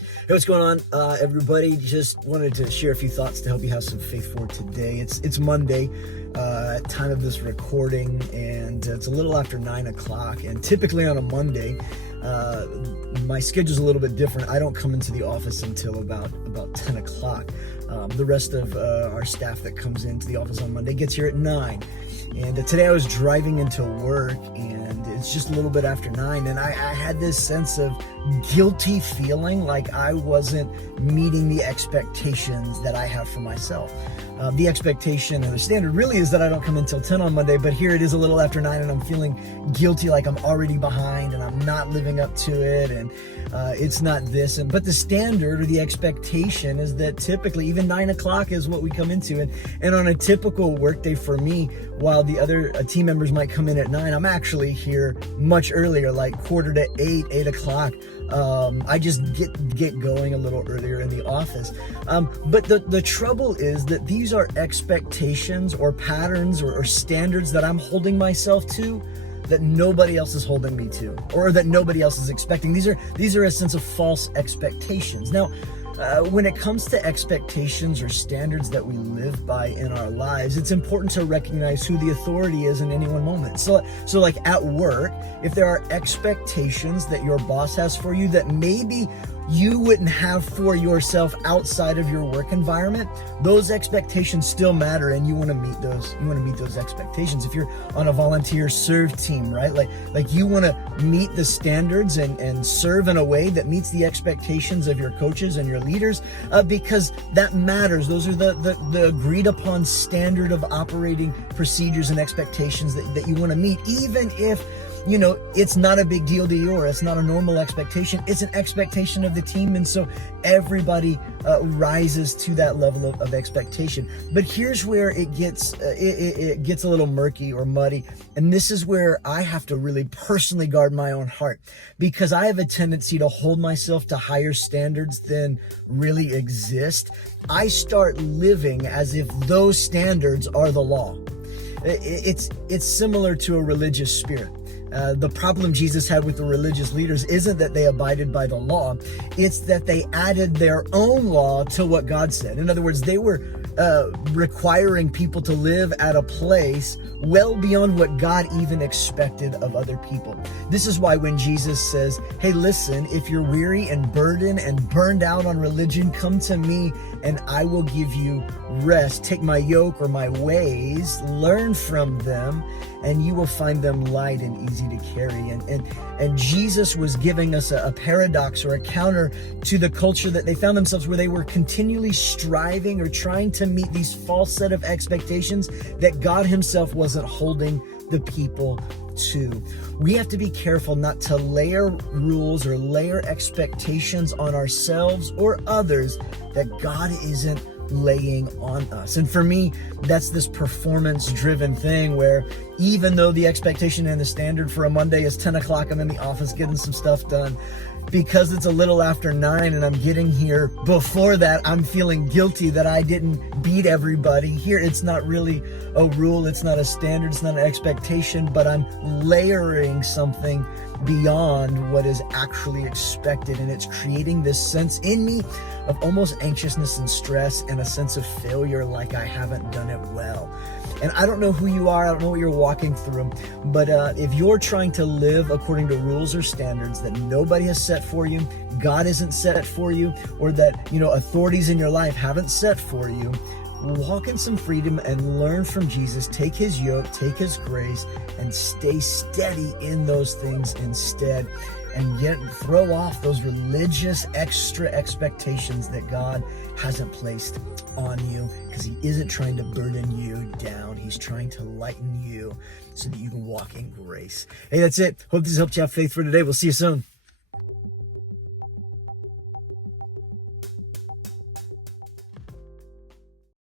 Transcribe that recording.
Hey, what's going on, everybody? Just wanted to share a few thoughts to help you have some faith for today. It's Monday, time of this recording, and it's a little after 9 o'clock. And typically on a Monday, my schedule's a little bit different. I don't come into the office until about 10 o'clock. The rest of our staff that comes into the office on Monday gets here at 9. And today I was driving into work, and it's just a little bit after 9, and I had this sense of guilty feeling like I wasn't meeting the expectations that I have for myself. The expectation and the standard really is that I don't come until 10 on Monday, but here it is a little after 9, and I'm feeling guilty like I'm already behind and I'm not living up to it, and it's not this. But the standard or the expectation is that typically even 9 o'clock is what we come into. And on a typical workday for me, while the other team members might come in at 9, I'm actually here much earlier, like 7:45, 8 o'clock. I just get going a little earlier in the office. But the trouble is that these are expectations or patterns or standards that I'm holding myself to that nobody else is holding me to, or that nobody else is expecting. These are a sense of false expectations. Now, when it comes to expectations or standards that we live by in our lives, it's important to recognize who the authority is in any one moment. So like at work, if there are expectations that your boss has for you that maybe you wouldn't have for yourself outside of your work environment, those expectations still matter, and you want to meet those. You want to meet those expectations. If you're on a volunteer serve team, right? Like you want to meet the standards and serve in a way that meets the expectations of your coaches and your leaders, because that matters. Those are the agreed upon standard of operating procedures and expectations that you want to meet, even if it's not a big deal to you, or it's not a normal expectation. It's an expectation of the team, and so everybody rises to that level of expectation. But here's where it gets a little murky or muddy, and this is where I have to really personally guard my own heart, because I have a tendency to hold myself to higher standards than really exist. I start living as if those standards are the law. It's similar to a religious spirit. The problem Jesus had with the religious leaders isn't that they abided by the law, it's that they added their own law to what God said. In other words, they were requiring people to live at a place well beyond what God even expected of other people. This is why when Jesus says, hey, listen, if you're weary and burdened and burned out on religion, come to me and I will give you rest. Take my yoke or my ways, learn from them, and you will find them light and easy to carry. And Jesus was giving us a paradox or a counter to the culture that they found themselves, where they were continually striving or trying to meet these false set of expectations that God himself wasn't holding the people to. We have to be careful not to layer rules or layer expectations on ourselves or others that God isn't laying on us. And for me, that's this performance-driven thing where even though the expectation and the standard for a Monday is 10 o'clock, I'm in the office getting some stuff done. Because it's a little after 9 and I'm getting here before that, I'm feeling guilty that I didn't beat everybody. Here, it's not really a rule, it's not a standard, it's not an expectation, but I'm layering something beyond what is actually expected, and it's creating this sense in me of almost anxiousness and stress and a sense of failure, like I haven't done it well. And I don't know who you are, I don't know what you're walking through, but if you're trying to live according to rules or standards that nobody has set for you, God isn't set for you, or that authorities in your life haven't set for you, walk in some freedom and learn from Jesus. Take his yoke, take his grace, and stay steady in those things instead. And yet throw off those religious extra expectations that God hasn't placed on you, because he isn't trying to burden you down. He's trying to lighten you so that you can walk in grace. Hey, that's it. Hope this helped you have faith for today. We'll see you soon.